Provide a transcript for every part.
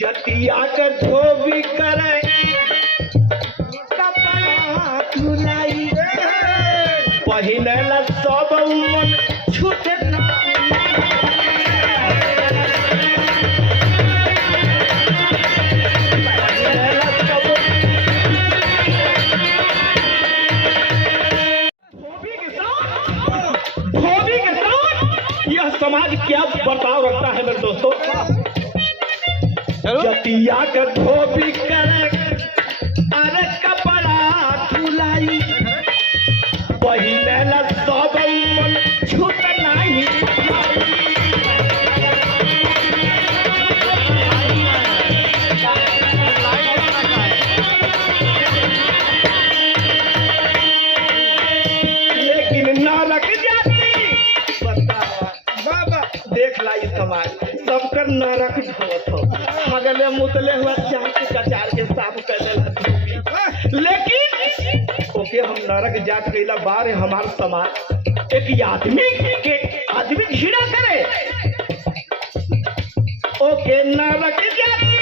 जतिया के धोबी करे कपड़ा धुलाई पहिने ला सब मन छूटे समाज क्या बर्ताव रखता है मेरे दोस्तों। जतिया के धोबी करे अरे कपड़ा धुलाई पहिने ला सब मन छूट नहीं लेकिन ना रख देख लाई समाज सबकर नरक ढोत हो मगले मुतले हुआ चार के कचार के साफ कर देला लेकिन ओके हम नरक जात कैला बार हमार समाज एक आदमी घृणा करे ओके नरक जाती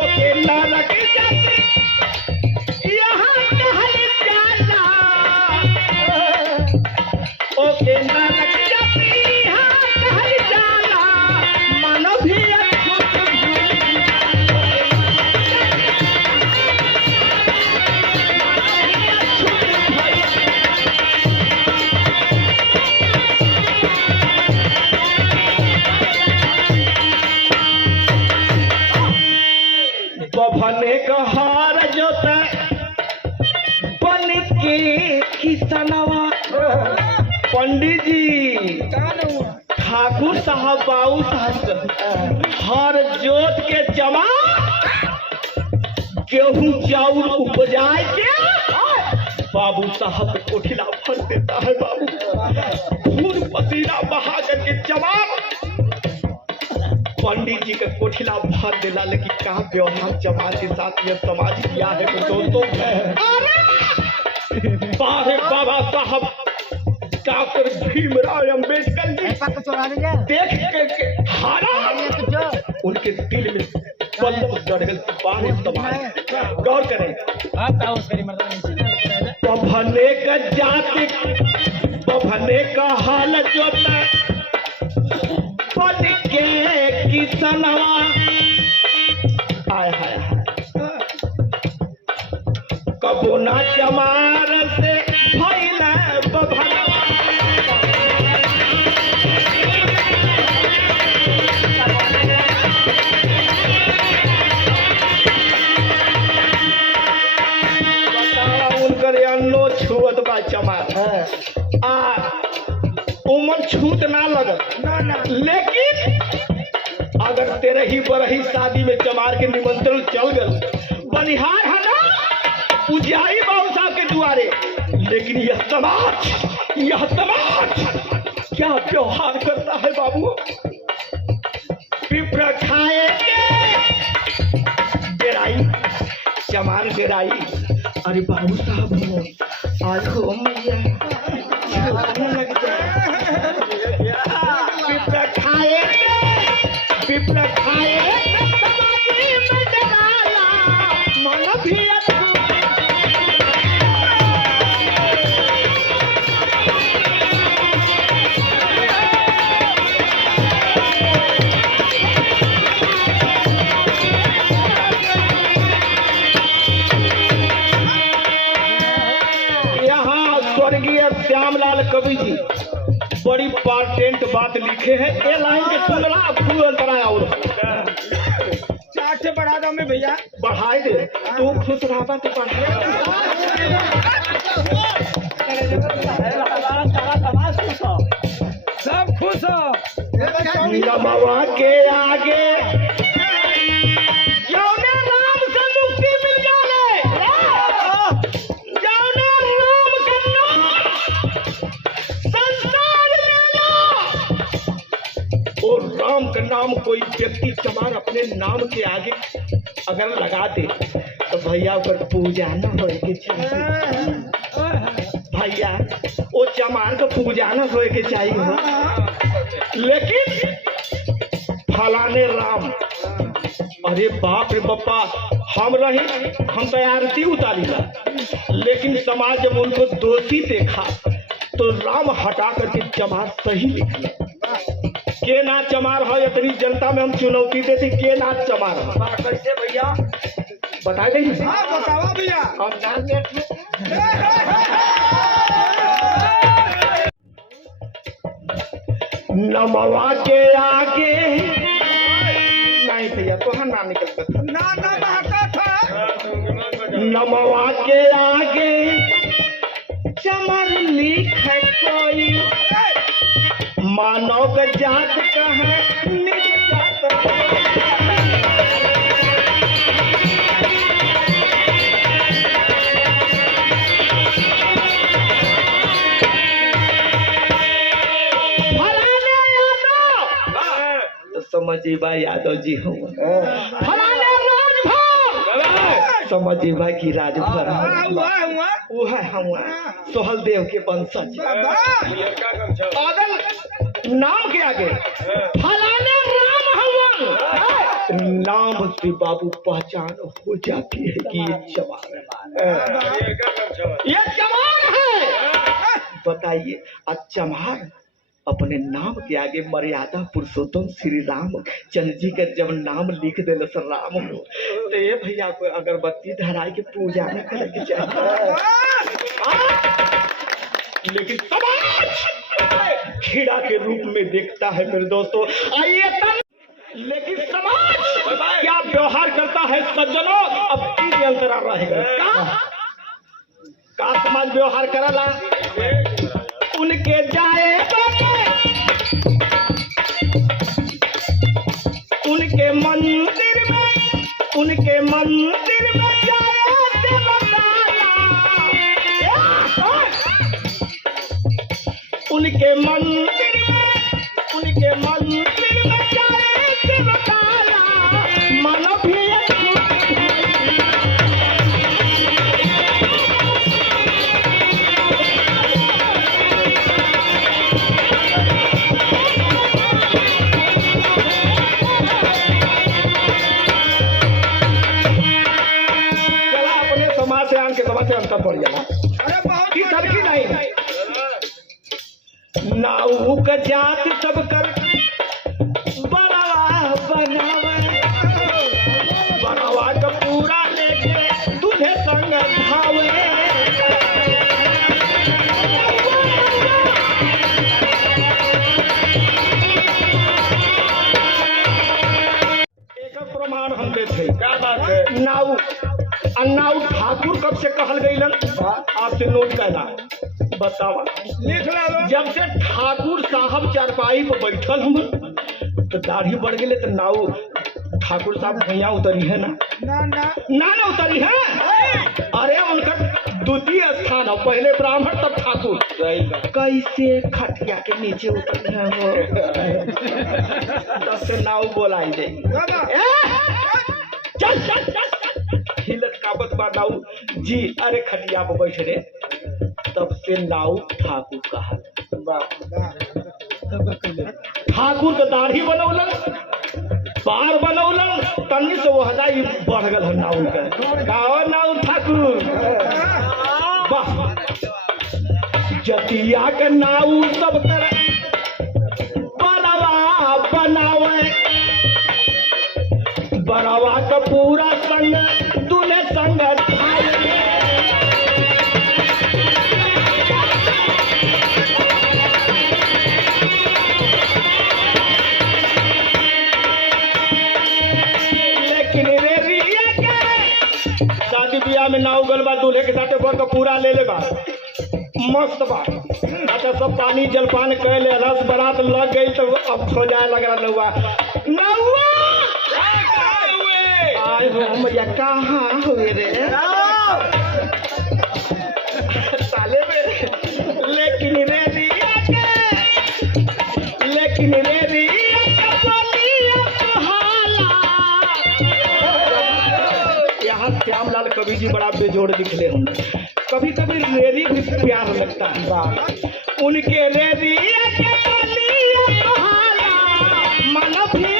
ओके नरक जाती यहाँ कहल जाला ओके नरक बभने का हार जोता बन के किसनवा पंडित जी ठाकुर साहब बाबू साहब हर जोत के जमा गेहूं चाउर उपजाए के बाबू साहब को कोठिला भर देता है बाबू खून पसीना बहा करके जमा पंडित जी का कोठिला भर देला लेकिन कहा व्यवहार समाज के साथ में समाज किया है दोस्तों। बाबा साहब डॉक्टर भीमराव अम्बेडकर जी देख के हारा उनके दिल में बल्लभ गढ़ बाहर समाज गौर करें बभने का जाति बभने का हाल जोता के किसनवा आय हाय कबो ना चमार से भइला बभनवा उनकर अन्नो छुअत बा चमार उमर छूट ना लगत लेकिन अगर तेरे ही बरही शादी में चमार के निमंत्रण चल गए बनिहार है ना उजाई बाबू साहब के दुआरे लेकिन यह समाज क्या व्यवहार करता है बाबू पिपरा खाए डेराई चमार डेराई अरे बाबू साहब आज हो मैया लग पिपरा खाए मन भी यहाँ स्वर्गीय श्यामलाल कवि जी बड़ी पार्टेंट बात लिखे हैं ये लाइन के सुनला फूल अंतरा और चार से बढ़ा दो मैं भैया बढ़ाई दे तू खुश रहा तो सब खुश हो बाबा के आगे राम का नाम कोई व्यक्ति चमार अपने नाम के आगे अगर लगा दे तो भैया पर पूजा न हो के चाहिए भैया वो चमार का पूजा न हो के चाहिए लेकिन फलाने राम अरे बाप रे बप्पा, हम तो आरती उतारीला, लेकिन समाज जब उनको दोषी देखा तो राम हटा करके चमार सही लिखला। के ना चमार हो, इतनी जनता में हम चुनौती देते, के ना चमार हो। कैसे भैया बता देंगे। हाँ बतावा भैया। और नाम देख लो। नमवा के आगे नहीं भैया, तो ना निकल सकता। ना बहका था। नमवा के आगे चमर लिखे कोई, मानव जात कहे निज जात। समझीबा यादव जी हूँ, फलाने राजभर समझीबा की राजभर वो है हम सोहल देव के वंशज। अगर नाम के आगे फलाने राम हवन, नाम से बाबू पहचान हो जाती है कि ये जवान है। बताइए, चमार अपने नाम के आगे मर्यादा पुरुषोत्तम श्री राम चंद्र जी का जब नाम लिख देना सर राम हो, तो ये भैया को अगरबत्ती धराई के पूजा न करे के चाहिए। लेकिन समाज खीड़ा के रूप में देखता है मेरे दोस्तों। आइए तन, लेकिन समाज क्या व्यवहार करता है सज्जनों, अब की अंतरा रहेगा। का समाज व्यवहार करला, उनके जाए उनके मंदिर में जाए उनके मंदिर में जाए मन भी से अंतर पड़ जाना। अरे बहुत की सबकी नहीं, नाऊ का जात सब कर बनावा का पूरा लेके तुझे संग भावे। एक प्रमाण हम देते, क्या बात है। नाऊ अन्नाऊ ठाकुर कब से कहल गई? आपसे नोट करना, बतावा लिख लो। जब से ठाकुर साहब चारपाई पर बैठल हम तो दाढ़ी बढ़ गई, तो नाऊ ठाकुर साहब भैया उतरी है ना उतरी है। अरे उनका द्वितीय स्थान है, पहले ब्राह्मण तब ठाकुर। कैसे खटिया के नीचे उतरी है वो, तब से नाऊ बोलाई जाएगी। चल चल चल हिलत काबत बा नाऊ जी, अरे खटिया पर बैठ रे, तब से नाऊ ठाकुर कहा। ठाकुर के दाढ़ी बनौलन, बार बनौलन, तन्नी से वो हजाई बढ़ गल नाऊ के। गाओ नाऊ ठाकुर वाह, जतिया के नाऊ सब कर बनावे, बनावा का पूरा संग दूल्हे संग लेकिन रे रिया के शादी ब्याह में नाव गलबा दूल्हे के साथ बर का पूरा ले लेबा, मस्त बात। अच्छा सब पानी जलपान कर ले, रस बारात लग गई तो अब खो जाए लग रहा नौआ आए हो मैया, कहाँ हुए रे साले में। लेकिन रे रिया के यहाँ श्यामलाल कवि जी बड़ा बेजोड़ लिखले हम। कभी कभी रेरी भी प्यार लगता है, उनके रेरी मन भी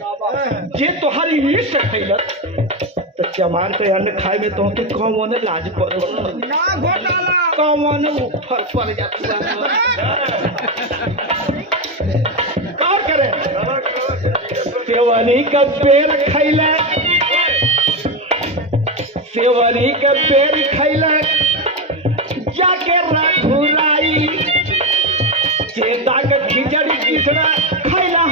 जे तुम्हारी इष्ट खैलत तो चमार के अन्न खाए में तो के कौन लाज पर ना घोटाला कौन ऊपर पड़ जाता और करे सेवनी का पेड़ खैला सेवनी का पेड़ खैला जाके रघुराई चेता के खिचड़ी किसना खैला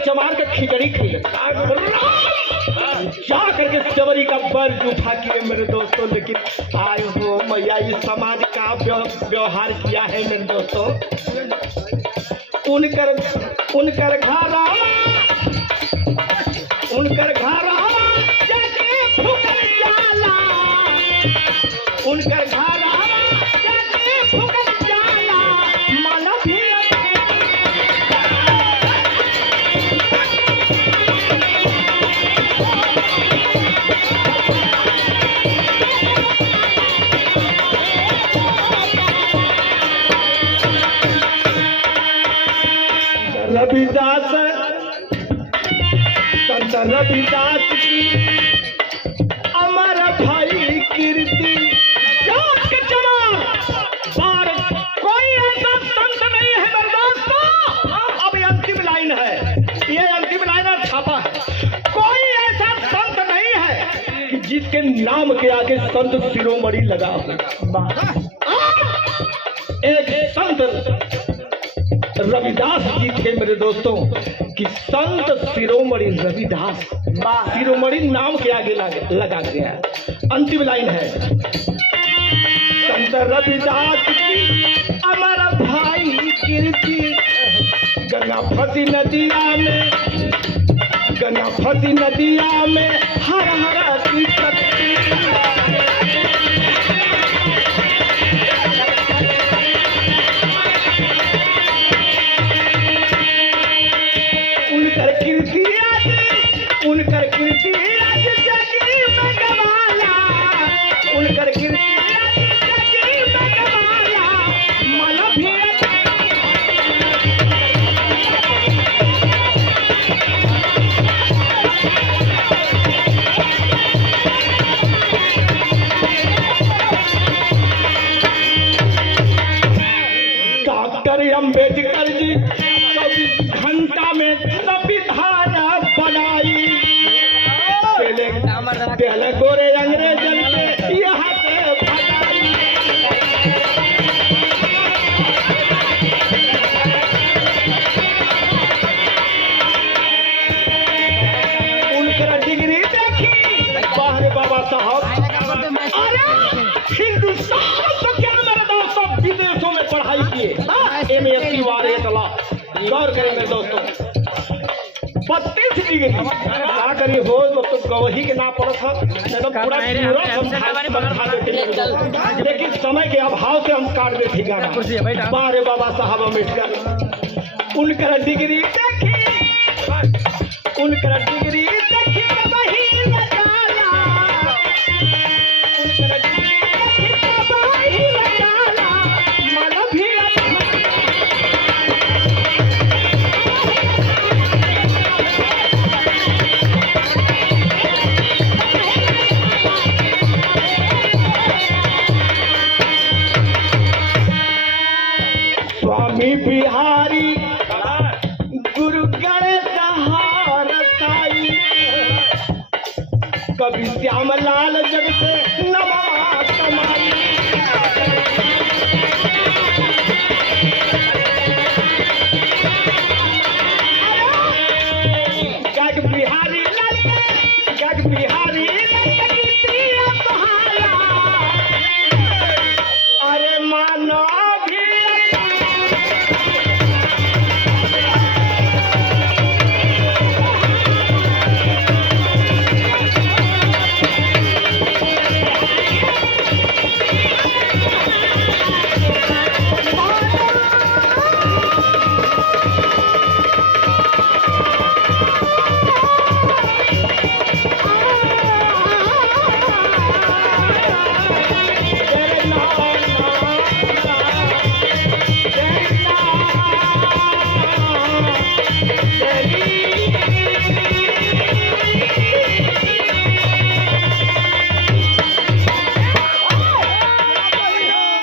चमार के खिचड़ी खिले जा करके सेवरी का बर्ज उठा किए मेरे दोस्तों। लेकिन आए हो मैया इस समाज का व्यवहार किया है मेरे दोस्तों। उनकर घर जाके फूकल जाला उनकर घर जाके फूकल जाला मन भी रविदास संत रविदास की अमर भाई कीर्ति जात चमार बार कोई ऐसा संत नहीं है मेरे दोस्तों। अब ये अंतिम लाइन है, ये अंतिम लाइन छापा है। कोई ऐसा संत नहीं है कि जिसके नाम के आगे संत शिरोमणि लगा हो। एक संत रविदास जी थे मेरे दोस्तों कि संत शिरोमणि रविदास शिरोमणि नाम के आगे लगा गया। अंतिम लाइन है संत रविदास की अमर भाई कीर्ति गंगा फसी नदिया में हर हर की शक्ति उनकर कीर्ति आज जगी में गवाया उनकर कीर्ति आज जगी में गवाया मन भी डॉक्टर अम्बेडकर जी 24 घंटा में संविधान बनाई। पहले गोरे अंग्रेजन के यहाँ से भगाई। उनका डिग्री देखी बाहर बाबा साहब। अरे हिंदुस्तान तो क्या मेरे दोस्तों विदेशों में पढ़ाई किए MSc वाले चला गौर करें मेरे दोस्तों 32 डिग्री क्या करी हो तो गवही के ना पड़त था नहीं तो पूरा समझा देते। लेकिन समय के अभाव से हम काट देते गाना। बारे बाबा साहब अम्बेडकर उनका डिग्री देखी वही लगाला उनका डिग्री देखी वही लगाला मन भी स्वामी बिहारी गुरु गणेश कवि श्यामलाल जग से नमः